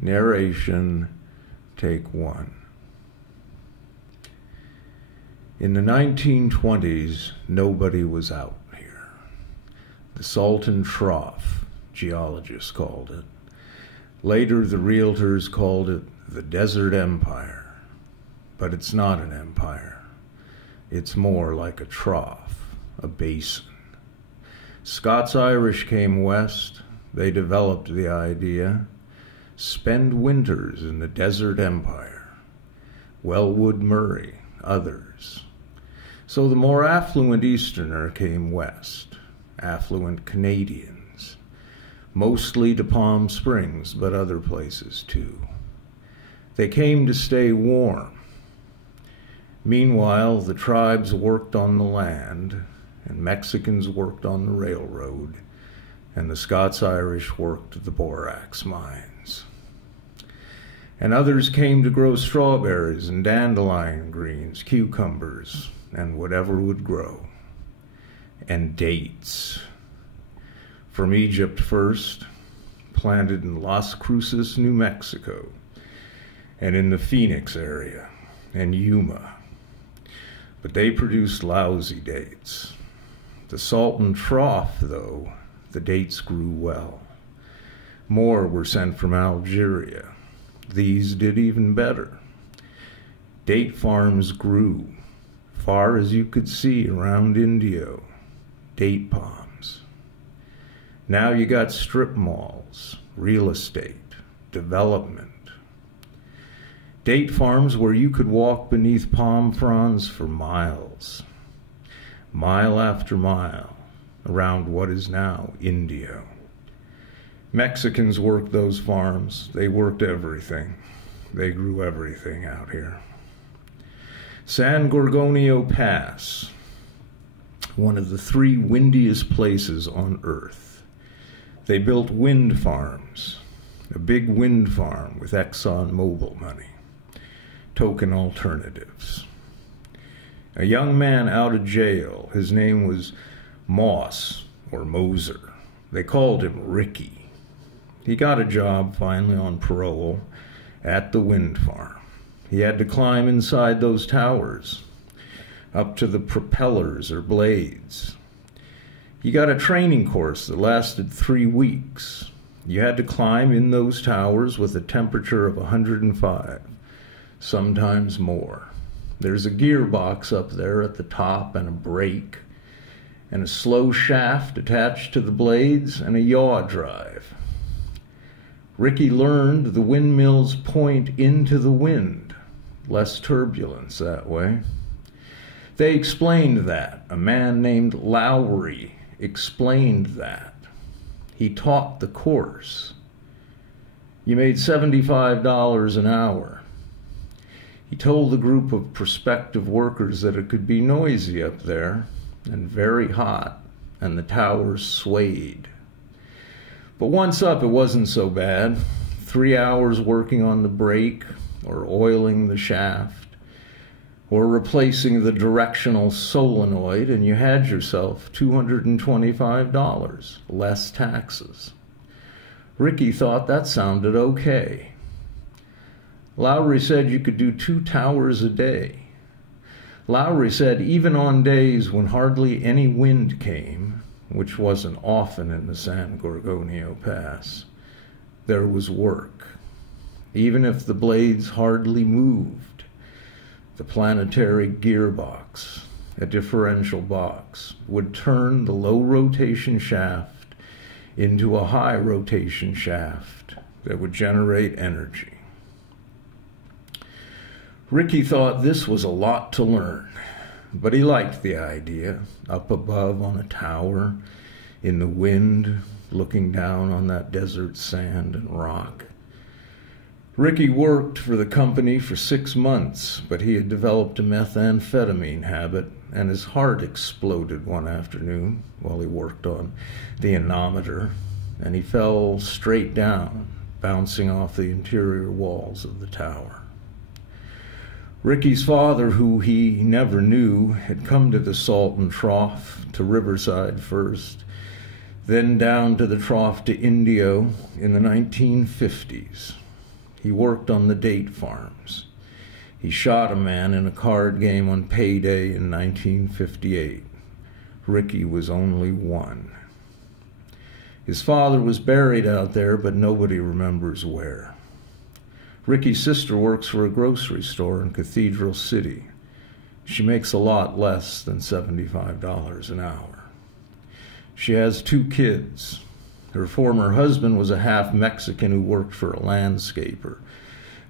Narration, take one. In the 1920s, nobody was out here. The Salton Trough, geologists called it. Later, the realtors called it the Desert Empire. But it's not an empire. It's more like a trough, a basin. Scots-Irish came west. They developed the idea. Spend winters in the Desert Empire. Wellwood Murray, others. So the more affluent Easterner came west, affluent Canadians, mostly to Palm Springs, but other places too. They came to stay warm. Meanwhile, the tribes worked on the land, and Mexicans worked on the railroad, and the Scots-Irish worked the borax mines. And others came to grow strawberries and dandelion greens, cucumbers, and whatever would grow. And dates. From Egypt first, planted in Las Cruces, New Mexico, and in the Phoenix area, and Yuma. But they produced lousy dates. The Salton Trough, though, the dates grew well. More were sent from Algeria. These did even better. Date farms grew, far as you could see around Indio, date palms. Now you got strip malls, real estate, development. Date farms where you could walk beneath palm fronds for miles, mile after mile, around what is now Indio. Mexicans worked those farms. They worked everything. They grew everything out here. San Gorgonio Pass, one of the 3 windiest places on Earth. They built wind farms, a big wind farm with ExxonMobil money, token alternatives. A young man out of jail, his name was Moss, or Moser. They called him Ricky. He got a job finally on parole at the wind farm. He had to climb inside those towers, up to the propellers or blades. He got a training course that lasted 3 weeks. You had to climb in those towers with a temperature of 105, sometimes more. There's a gearbox up there at the top and a brake, and a slow shaft attached to the blades and a yaw drive. Ricky learned the windmills point into the wind, less turbulence that way. They explained that. A man named Lowry explained that. He taught the course. You made $75 an hour. He told the group of prospective workers that it could be noisy up there and very hot, and the towers swayed. But once up, it wasn't so bad. 3 hours working on the brake, or oiling the shaft, or replacing the directional solenoid, and you had yourself $225, less taxes. Ricky thought that sounded okay. Lowry said you could do 2 towers a day. Lowry said even on days when hardly any wind came, which wasn't often in the San Gorgonio Pass, there was work. Even if the blades hardly moved, the planetary gearbox, a differential box, would turn the low rotation shaft into a high rotation shaft that would generate energy. Ricky thought this was a lot to learn, but he liked the idea, up above on a tower, in the wind, looking down on that desert sand and rock. Ricky worked for the company for 6 months, but he had developed a methamphetamine habit, and his heart exploded one afternoon while he worked on the anemometer, and he fell straight down, bouncing off the interior walls of the tower. Ricky's father, who he never knew, had come to the Salton Trough, to Riverside first, then down to the trough to Indio in the 1950s. He worked on the date farms. He shot a man in a card game on payday in 1958. Ricky was only 1. His father was buried out there, but nobody remembers where. Ricky's sister works for a grocery store in Cathedral City. She makes a lot less than $75 an hour. She has 2 kids. Her former husband was a half Mexican who worked for a landscaper.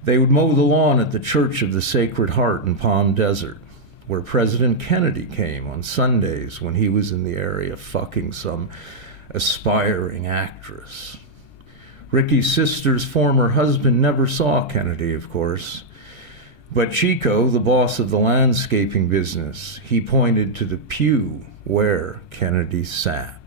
They would mow the lawn at the Church of the Sacred Heart in Palm Desert, where President Kennedy came on Sundays when he was in the area fucking some aspiring actress. Ricky's sister's former husband never saw Kennedy, of course. But Chico, the boss of the landscaping business, he pointed to the pew where Kennedy sat.